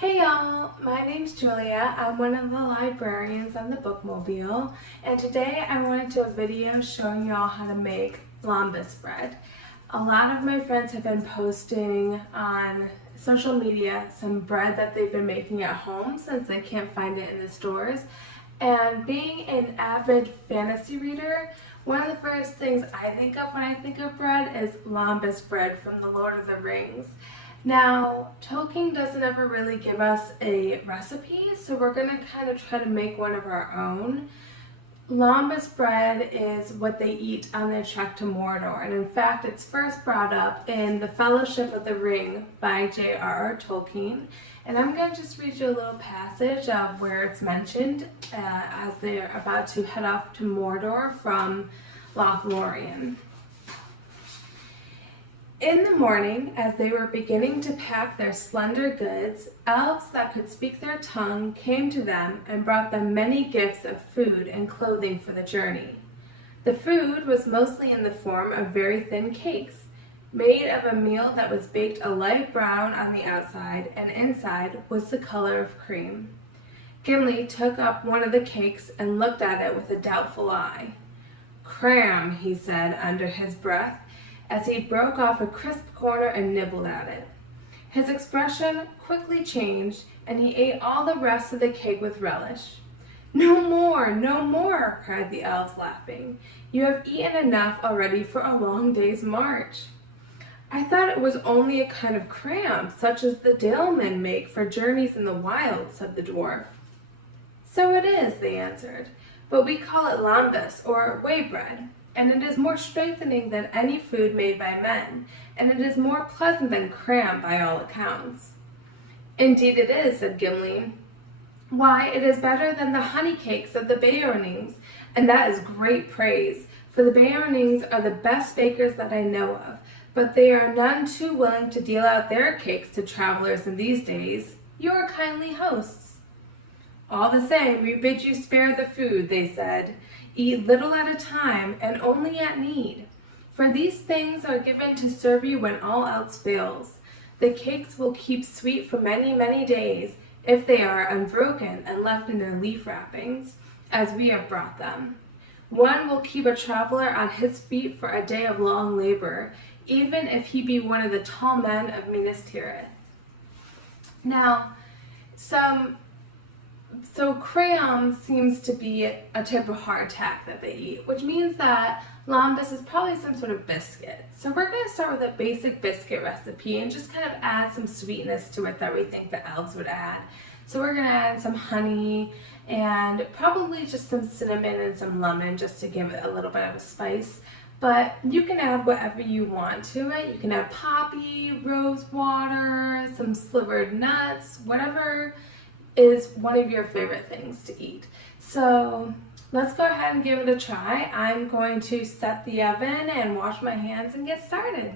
Hey y'all, my name's Julia. I'm one of the librarians on the Bookmobile, and today I wanted to do a video showing y'all how to make lembas bread. A lot of my friends have been posting on social media some bread that they've been making at home since they can't find it in the stores. And being an avid fantasy reader, one of the first things I think of when I think of bread is lembas bread from the Lord of the Rings. Now, Tolkien doesn't ever really give us a recipe, so we're going to kind of try to make one of our own. Lembas bread is what they eat on their trek to Mordor, and in fact it's first brought up in The Fellowship of the Ring by J.R.R. Tolkien. And I'm going to just read you a little passage of where it's mentioned as they're about to head off to Mordor from Lothlorien. In the morning, as they were beginning to pack their slender goods, elves that could speak their tongue came to them and brought them many gifts of food and clothing for the journey. The food was mostly in the form of very thin cakes, made of a meal that was baked a light brown on the outside and inside was the color of cream. Gimli took up one of the cakes and looked at it with a doubtful eye. "Cram," he said under his breath, as he broke off a crisp corner and nibbled at it. His expression quickly changed, and he ate all the rest of the cake with relish. "No more, no more," cried the elves, laughing. "You have eaten enough already for a long day's march." "I thought it was only a kind of cram, such as the Dalemen make for journeys in the wild," said the dwarf. "So it is," they answered, "but we call it lembas, or whey bread. And it is more strengthening than any food made by men, and it is more pleasant than cram by all accounts." "Indeed it is," said Gimli. "Why, it is better than the honey cakes of the Beornings, and that is great praise, for the Beornings are the best bakers that I know of, but they are none too willing to deal out their cakes to travelers in these days. You are kindly hosts." "All the same, we bid you spare the food," they said. "Eat little at a time, and only at need. For these things are given to serve you when all else fails. The cakes will keep sweet for many, many days, if they are unbroken and left in their leaf wrappings, as we have brought them. One will keep a traveler on his feet for a day of long labor, even if he be one of the tall men of Minas Tirith." Now, So cram seems to be a type of hardtack that they eat, which means that lembas is probably some sort of biscuit. So we're going to start with a basic biscuit recipe and just kind of add some sweetness to it that we think the elves would add. So we're going to add some honey and probably just some cinnamon and some lemon just to give it a little bit of a spice. But you can add whatever you want to it. You can add poppy, rose water, some slivered nuts, whatever is one of your favorite things to eat. So let's go ahead and give it a try. I'm going to set the oven and wash my hands and get started.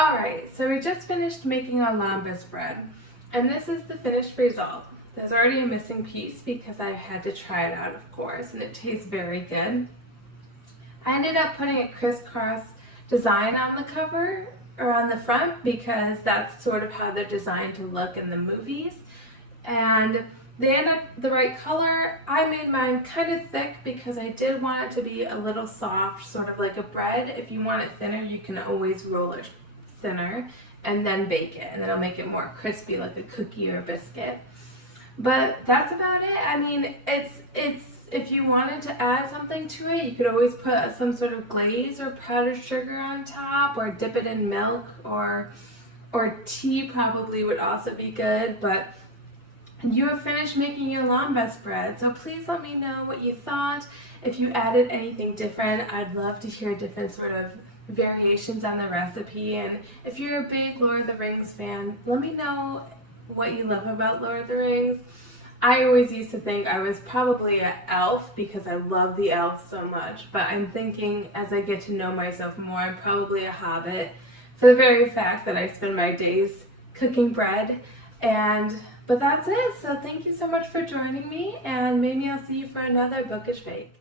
Alright, so we just finished making our lembas bread, and this is the finished result. There's already a missing piece because I had to try it out, of course, and it tastes very good. I ended up putting a crisscross design on the cover, or on the front, because that's sort of how they're designed to look in the movies. And they end up the right color. I made mine kind of thick because I did want it to be a little soft, sort of like a bread. If you want it thinner, you can always roll it thinner and then bake it, and then it'll make it more crispy like a cookie or a biscuit. But that's about it. I mean, it's if you wanted to add something to it, you could always put some sort of glaze or powdered sugar on top, or dip it in milk, or tea probably would also be good. But you have finished making your lembas bread, so please let me know what you thought. If you added anything different, I'd love to hear different sort of variations on the recipe. And if you're a big Lord of the Rings fan, let me know what you love about Lord of the Rings. I always used to think I was probably an elf because I love the elves so much, but I'm thinking as I get to know myself more, I'm probably a hobbit for the very fact that I spend my days cooking bread. But that's it. So thank you so much for joining me, and maybe I'll see you for another bookish bake.